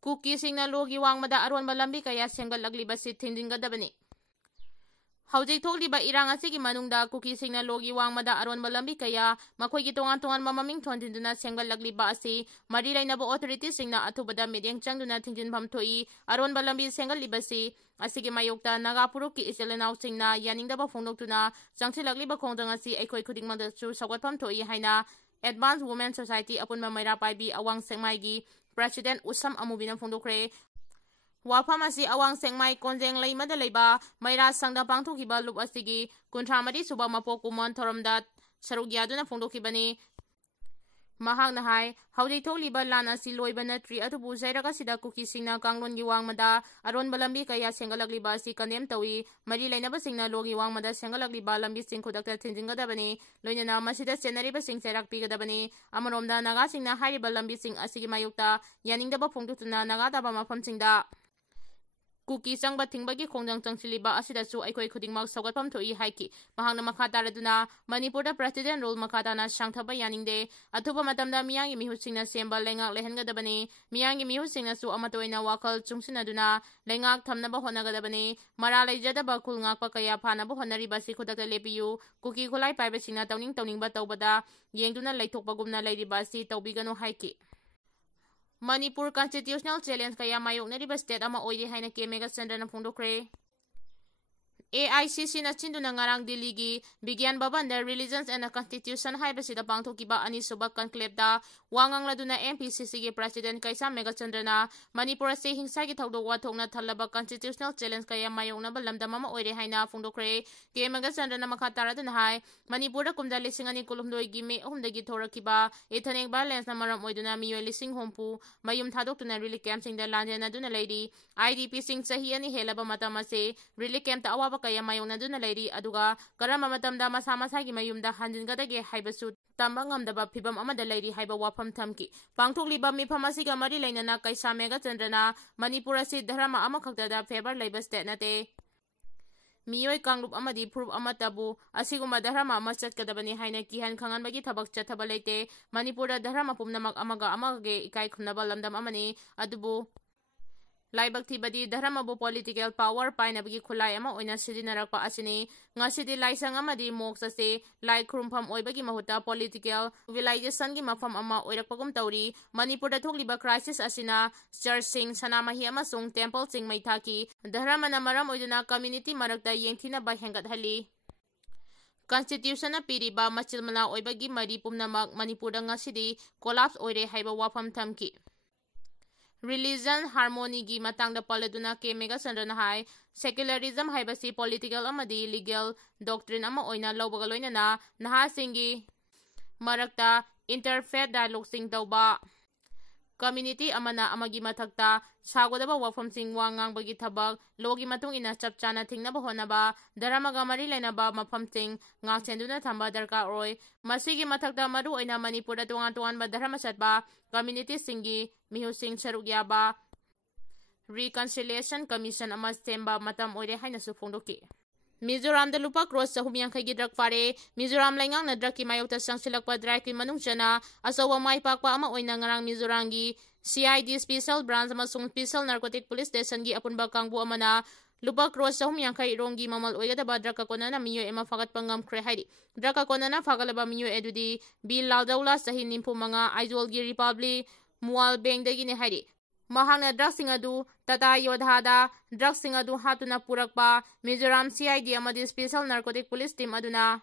Kuki singna logi wangmada aronba lambi kaya senggatlakliba thinggadabni. Hawjik thokliba irang asigi manungda Kuki singna logi wangmada aronba lambi kaya makhoigi tongan mamaming thondinduna senggatlakliba asi mari lainaba authority singna athubada midyeng changduna thingjinpham thoi aronba lambi senggatlibasi asigi mayokta nagapurukki iselenau singna yaningdaba phongdoktuna changsilakliba khongdang asi aikhoi khudingmangdachu sawgatpham thoi haina Advanced Women Society apunba maira paibi awang sengmaigi President Usam Amubina phongdokre. Wafam asi awang sengmai konjeng leimada leiba maira sangda pangthokiba lup asigi kuntramadi suba mapok kumon thoramda saruk yaduna phongdokibani. Mahakna hai hawjik thokliba lan asi loiba natri atubu zairaga sida Kuki singna kanglongi wangmada aronba lambi kaya senggalakliba asi kandem tawi mari lainaba singna logi wangmada senggalakliba lambi sing khudakta thinjingadabani loinana masida senariba sing serak pigadabani amaromda naga singna hariba lambi sing asigi mayukta yaningdaba phongdoktuna naga daba mafam singda Kuki sangba thingbagi khongjang changsiliba asidachu aikhoi khudingmak sawgatpham thoi haiki mahangna makha taraduna Manipurda president role makhatana sangthaba yaningde athuba matamda miyangi mihusingna semba lengak lehengadabani miyangi mihusingna su amatoina wakal chungsinaduna lengak thamnaba honagadabani mara leijadaba khulngakpa kaya phanaba honariba si khudakta lepiyu Kuki khulai paibasingna tawningba tawbada yengduna leithokpagumna leiriba si tawbiganu haiki Manipur Constitutional Challenge kaya mayoknariba state ama oide haina kemega sandrana phongdokre. AICC na chinduna ngarang Delhi Bigyan Bhavanda Religions and Constitution haibasida pangthokiba anisuba conclave da wangangladuna MPCC gi President Kaisa Megachandrana Manipur se hingsa gi thawdok wathokna thalaba Constitutional Challenge kaya mayokna balamdam ama oire haina phongdokre. Ke Megachandrana makha taraduna hai Manipur da kumda lisingani kulumdoi gi me ahumdagi thorakiba ethnic violence na maram oiduna miyoi lising hompu mayum thadoktuna relief camp singda lanjana duna leidi IDP sing sahi ani helaba matama se relief camp ta awaba kaya mayonaduna leiri aduga karama matamda masa masagi mayumda hanjingadage haibasu tamba ngamdaba phibam amada leiri haiba wafam thamki pangthokliba mifam asiga mari leinana Kaisa Megachandrana Manipur asi dharma amakhaktada favor leiba state nate miyoi kanglup amadi proof amatabu asiguma dharma ama chatkadabani haina kihan khanganbagi thabak chathaba leite Manipurda dharma pumnamak amaga amage ikai khunaba lamdam amani adubu Laibak thibadi dharmabu political power painabagi khulai ama oina sidinarakpa asini ngasidi laisang amadi moksha se lai khurumpham oibagi mahuta political civilization gi mafam ama oirakpagum tauri Manipurda thokliba crisis asina church sing sanamahi amasung temple sing maithaki dharmana maram oiduna community marakta yengthina ba hengat hali Constitution na piriba machilmana oibagi mari pumnamak Manipurda ngasidi collapse oire haiba wafam thamki Religion harmony gi matangda paladuna ke Megachandrana hai secularism haibasi political amadi legal doctrine ama oina lawbaga loinana naha singi marakta interfaith dialogue sing tawba community amana amagi mathakta sagodaba wafam sing wangang bagi thabak logi matung ina chapchana thingnaba honaba dharmaga mari lainaba mafam sing ngaksenduna thamba darka roi masigi mathakta maru oina Manipurda tongan ba dharma satba community singi mihu sing saruk yaba reconciliation commission ama semba matam oire haina su phongdoki Mizoram da lupa cross sa humyang gi drug fare Mizoram laingang na drug ki mayokta sangsilakpa dry ki manung chana asawa mai pakpa ama oina ngarang Mizoram gi CID special branch ama sung special narcotic police station gi apunba kangbu amana lupa cross sa humyang rongi mamal oigada ba drug ka konana miyo ema fagat pangam kre haidi drug ka konana fagalaba miyo edudi bil laldaula sahi nimpu manga aizol gi republic mual beng dagi ne haidi Mahangna drug singadu tata yodhada drug singadu hatuna purakpa Mizoram CID amadi special narcotic police team aduna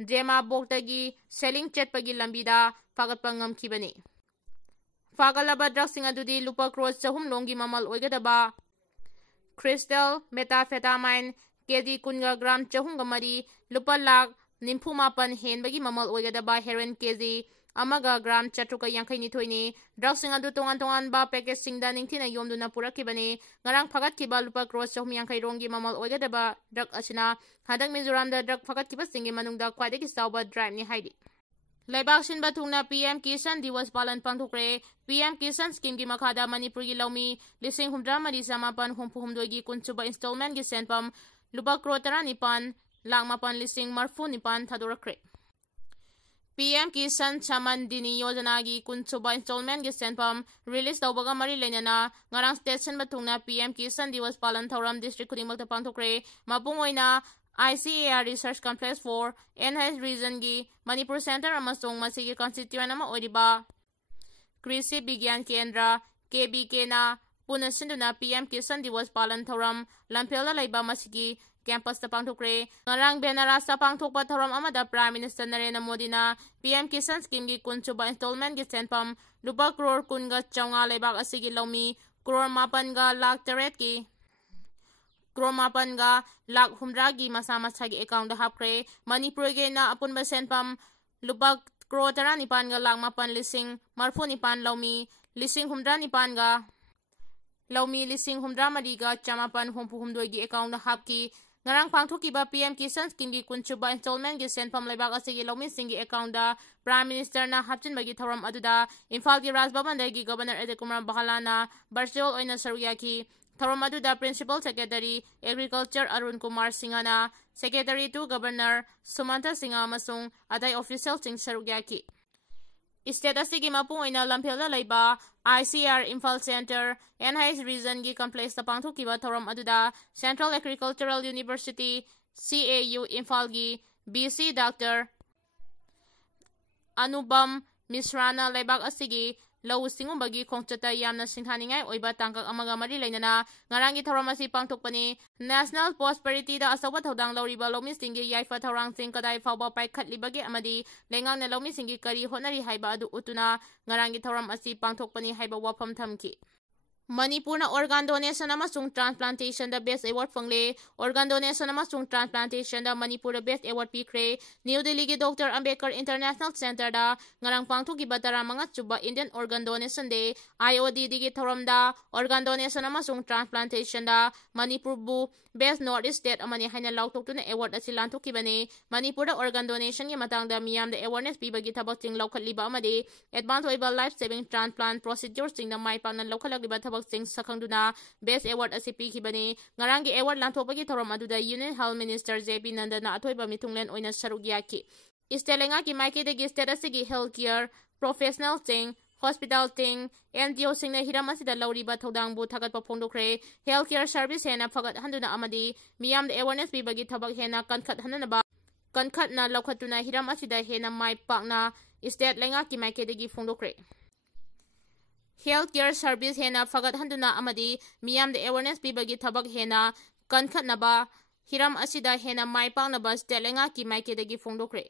Jema boktagi selling chetpagi lambida fagatpa ngamkhibani fagalaba drug singadudi lupa cross chahum longi mamal oigadaba crystal methamphetamine kg kunga gram chahunga mari lupa lak nimfu mapan henbagi mamal oigadaba heroin kg amaga gram chatruka yangkai ni thoini drug singadu tongan ba package singda ningthina yomduna purakibani ngarang phagat kiba lupa cross chahum yangkai rongi mamal oigadaba drug asina hadak Mizoram da drug phagat kiba singi manungda khwaidagi sauba drive ni haidi Laibak sinba thungna PM Kisan Diwas palan pangthokre PM Kisan scheme gi makhada Manipur gi lawmi lising humdra mari samapan humpu humdoi gi kunchuba installment gi senpam lupa crore 19 lakmapan lising marfu nipan thadorakre PM Kisan Chamandini Yojana gi kunsuba installment gi senpam release tawbaga mari lenana ngarang station batungna PM Kisan Diwas Palan Thoram District Kudingmak Pangthokre mapung oina ICAR Research Complex for NH Region gi Manipur Center amasung masigi constituent ama oiriba Krisi Bigyan Kendra KBK na punasinduna PM Kisan Diwas Palan Thoram Lampela Laiba masigi campus ta pangthokre ngarang benara sa pangthokpa thoram amada Prime Minister Narendra Modi na PM Kisan scheme gi kunsuba installment gi senpam lupa crore kunga chawnga lebak asigi lomi crore mapan ga lakh teret gi crore mapan ga lakh humra gi masa masagi account da hapkre Manipur ge na apunba senpam lupa crore tara nipan ga lakh mapan lising marfu nipan lomi lising humra nipan ga lomi lising humra mariga chamapan humpu humdoi gi account da hapki ngarang pangthokiba PM Kisan scheme gi kunchuba installment gi senpam lebak asigi lomi singi account da Prime Minister na hapchin bagi thoram aduda Imphal gi Raj Bhavan gi Governor Ede Kumar Bahalana virtual oina saruyaki thoram aduda Principal Secretary Agriculture Arun Kumar Singhana Secretary to Governor Sumanta Singha amasung aday official sing saruyaki State asigi mapung oina lampela laiba ICR Imphal Center NH Region gi complex ta pangthokiba thoram aduda Central Agricultural University CAU Imphal gi BC Dr. Anubam Misrana laibak asigi lau singumbagi khongchata yamna singthaningai oiba tangkak amaga mari leinana ngarangi thoram asi pangthokpani National Prosperity da asawa thodang loriba lomi singi yaifa thorang sing kadai fawba paikhatlibagi amadi lengang na lomi singi kari honari haiba adu utuna ngarangi thoram asi pangthokpani haiba wafam thamki Manipur na organ donation amasung transplantation da best award fangle organ donation amasung transplantation da Manipur da best award pikre New Delhi gi Dr. Ambedkar International Center da ngarang pangthoki batara mga chuba Indian Organ Donation Day IOD digi thoram da organ donation amasung transplantation da Manipur bu best North East State amani haina lautokuna award asi lanthokibani Manipur da organ donation gi matang da miyam da awareness pibagi thabak sing laukhatliba amadi advance oiba life saving transplant procedure sing da mai pangna laukhatlagiba thabak sing sakhangduna best award asi pikibani ngarangi award lanthopagi thoram aduda Union Health Minister JP Nandana athoiba mitunglen oina sarugyaki istelenga ki maike de state asigi healthcare professional ting hospital ting NGO singna hiram asida lauriba thodangbu thagatpa phongdokre healthcare service hena phagat handuna amadi miyam da awareness pibagi thabak hena kankhat hananaba kankhat na laukhatuna hiram asida hena mai pakna state lenga ki maike de phongdokre Healthcare service hena fagat handuna amadi miyam da awareness pibagi thabak hena kankhatnaba hiram asida hena mai pangnaba state lenga ki maike dagi phongdokre